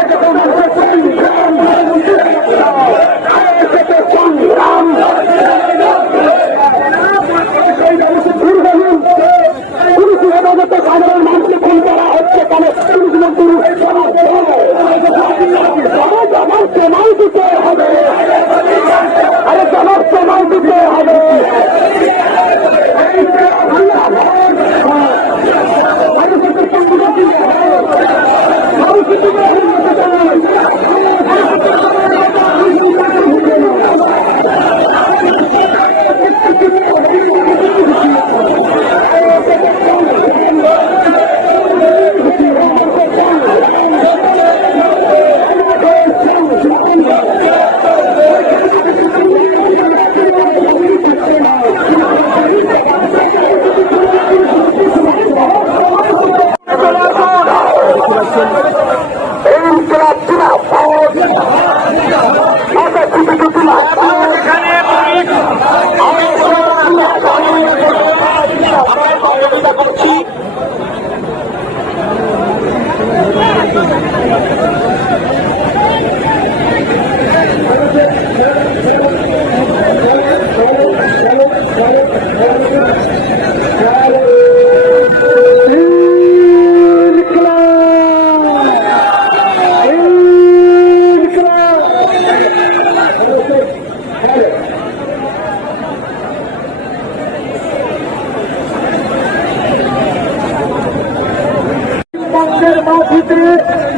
সাধারণ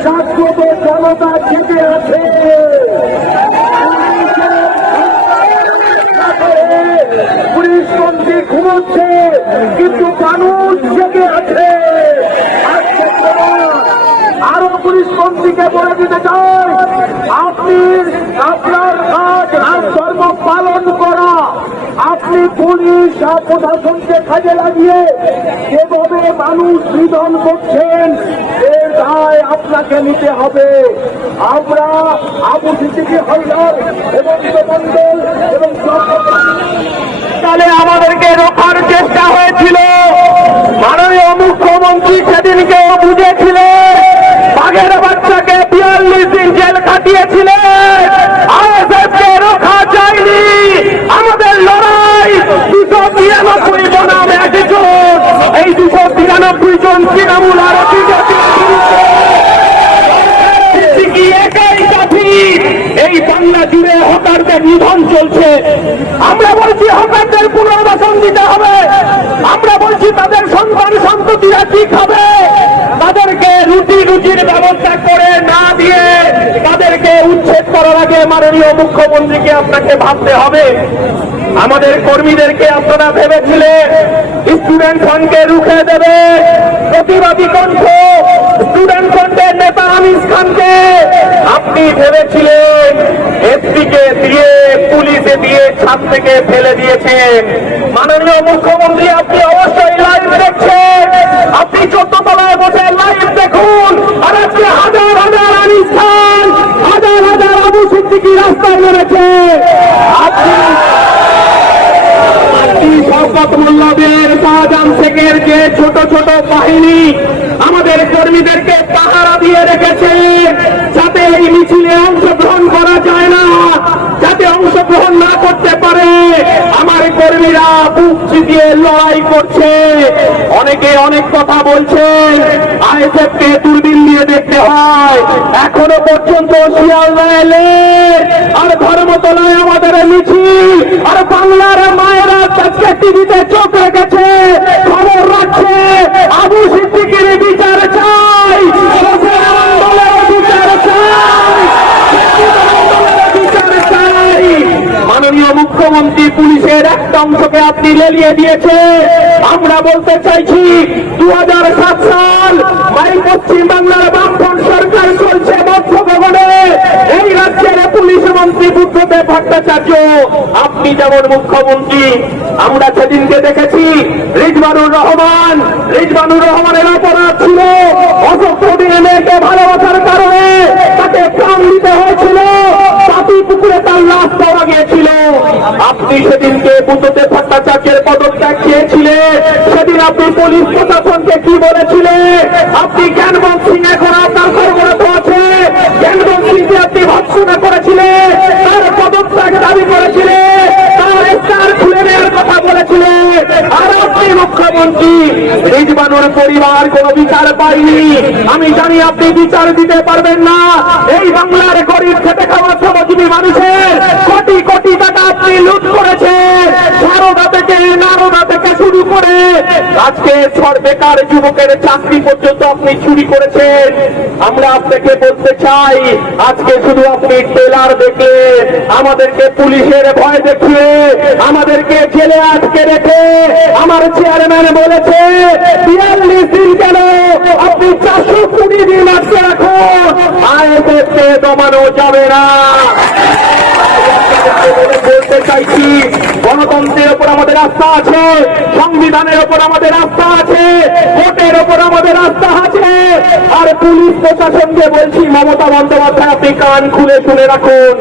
জাগ্রত জনতা জিতে আছে। পুলিশ মন্ত্রী ঘুমোচ্ছে, কিন্তু মানুষ জেগে আছে। আরও পুলিশ মন্ত্রীকে বলে দিতে চাই, আপনি আপনার কাজ আর ধর্ম পালন করা। আপনি পুলিশ আর প্রশাসনকে কাজে লাগিয়ে যেভাবে মানুষ নিধন করছেন। দায় আপনাকে নিতে হবে। আমরা আবু সিদ্দিকি হইলার এবং মন্ডল এবং তাহলে আমাদেরকে রোখার চেষ্টা হয়েছিল। মাননীয় মুখ্যমন্ত্রী সেদিনকে বুঝেছিলেন বাঘের বাচ্চাকে বিয়াল্লিশ দিন জেল খাটিয়েছিলেন আরএসএফকে রোখা যায়নি। আমাদের লড়াই দুশো তিরানব্বই বনাম একজন এই দুশো তিরানব্বই জন তৃণমূল আর বিজেপি সিদ্দিকী একাই সাথী এই বাংলা জুড়ে হকারদের নিধন চলছে। আমরা বলছি হকারদের পুনর্বাসন দিতে হবে। আমরা বলছি তাদের সন্তান সন্ততিরা ঠিক হবে তাদেরকে রুটি রুটির ব্যবস্থা করে না দিয়ে তাদেরকে উচ্ছেদ করার আগে মাননীয় মুখ্যমন্ত্রীকে আপনাকে ভাবতে হবে। আমাদের কর্মীদেরকে আপনারা ভেবেছিলেন, স্টুডেন্ট ফ্রন্টকে রুখে দেবে। প্রতিবাদী কণ্ঠ আমিস খানকে আপনি ভেবেছিলেন এসপিকে দিয়ে, পুলিশে দিয়ে ছাদ থেকে ফেলে দিয়েছেন। মাননীয় মুখ্যমন্ত্রী, আপনি অবশ্যই লাইভ দেখছেন। আপনি চোদ্দ তলায় বসে লাইভ দেখুন। আর আজকে হাজার হাজার আনিস খান, হাজার হাজার আবু সিদ্দিকি রাস্তায় নেমেছে। আপনি মোল্লাদের শেখের যে ছোট ছোট বাহিনী? আমাদের কর্মীদেরকে পাহারা রেখেছে যাতে এই মিছিলে অংশগ্রহণ করা যায় না, যাতে অংশগ্রহণ না করতে পারে। আমার কর্মীরা বুক দিয়ে লড়াই করছে। অনেকে অনেক কথা বলছেন আইএসএফ দূরবীন দিয়ে দেখতে হয়। এখনও পর্যন্ত শিয়ালদা এলে আর ধর্মতলায় আমাদের মিছিল আর বাংলার মায়েরা টিভিতে চোখ রেখেছে, খবর রাখছে। আবু পুলিশের একটা অংশকে আপনি লেলিয়ে দিয়েছে। আমরা বলতে চাইছি দুই হাজার সাত সাল মাই পশ্চিম বাংলার বামফ্রন্ট সরকার চলছে মধ্য ভবনে এই রাজ্যের পুলিশ মন্ত্রী বুদ্ধদেব ভট্টাচার্য, আপনি যেমন মুখ্যমন্ত্রী, আমরা সেদিনকে দেখেছি রিজবানুর রহমান রিজবানুর রহমানের অপরাধ ছিল। প্রবীণ মেয়েকে ভালোবাসার কারণে আপনি পুলিশ প্রশাসনকে কি বলেছিলেন আপনি জ্ঞানবন্ত সিং এখন আপনার সর্বরত আছে। জ্ঞানবন্ত সিংকে আপনি ভৎসনা করেছিলেন তার পদত্যাগ দাবি করেছিলেন তার স্টার খুলে নেওয়ার কথা বলেছিলেন আর আপনি মুখ্যমন্ত্রী, রিজবানুর পরিবার কোন বিচার পায়নি। আমি জানি আপনি বিচার দিতে পারবেন না। এই বাংলার গরিব খেটে খাওয়া শ্রমজীবী মানুষের কোটি কোটি টাকা আপনি লুট করেছেন সারদা থেকে নারদা থেকে শুরু করে আজকে বেকার যুবকের চাকরি পর্যন্ত আপনি চুরি করেছেন। আমরা আপনাকে বলতে চাই, আজকে শুধু আপনি টেলার দেখে আমাদেরকে পুলিশের ভয় দেখিয়ে, আমাদেরকে জেলে আটকে রেখে আমার চেয়ারম্যান বলেছে, বিয়াল্লিশ দিন কেন আপনি চারশো কুড়ি দিন আটকে রাখুন? আইএসএফ কে দমানো যাবে না। বলতে চাইছি, গণতন্ত্রের আমাদের আস্থা আছে। সংবিধানের উপর আমাদের আস্থা আছে। ভোটের উপর আমাদের আস্থা আছে। আর পুলিশ প্রশাসনকে বলছি, মমতা বন্দ্যোপাধ্যায়, আপনি কান খুলে শুনে রাখুন।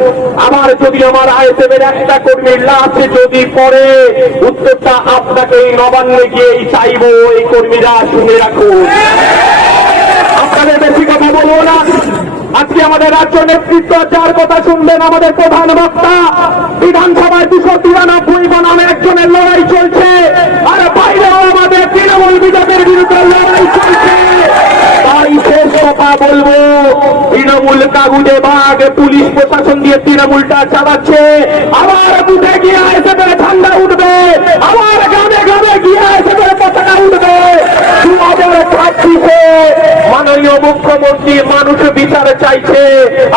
আবার যদি আমার আইএসএফ এর একটা কর্মীর লাশ যদি পড়ে, উত্তরটা আপনাকে এই নবান্নে গিয়েই চাইব। এই কর্মীরা শুনে রাখুন। আপনাদের বেশি কথা বলব না। আজকে আমাদের রাজ্য নেতৃত্ব যার কথা শুনবেন আমাদের প্রধান বক্তা বিধানসভায় দুশো তিরানব্বই বনামে একজনের লড়াই চলছে, আর বাইরেও আমাদের তৃণমূল বিজেপির বিরুদ্ধে লড়াই চলছে। তাই শেষ কথা বলব, তৃণমূল কাগুজে বাঘ, পুলিশ প্রশাসন দিয়ে তৃণমূলটা চালাচ্ছে। আবার বুথে গিয়ে এসে করে ঠান্ডা উঠবে, আবার গ্রামে গ্রামে গিয়ে এসে করে পতাকা উঠবে। দু হাজার মাননীয় মুখ্যমন্ত্রী মানুষ বিচার চাইছে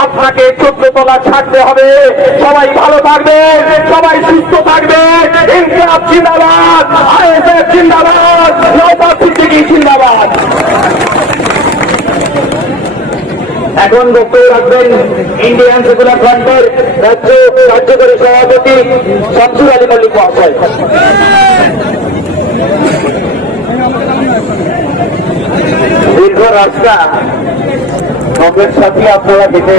আপনাকে চোদ্দ তলা ছাড়তে হবে, সবাই ভালো থাকবে, সবাই সুস্থ থাকবে। ইনকাব জিন্দাবাদ, আইএসএফ জিন্দাবাদ নৌবাদ সিদ্দিকি জিন্দাবাদ। এখন বক্তব্য রাখবেন ইন্ডিয়ান সেকুলার ফ্রন্টের রাজ্য কার্যকরী সভাপতি শামসুর আলী মল্লিক মহাশয়। দীর্ঘ রাস্তা। কংগ্রেস সাথে আপনারা দেখে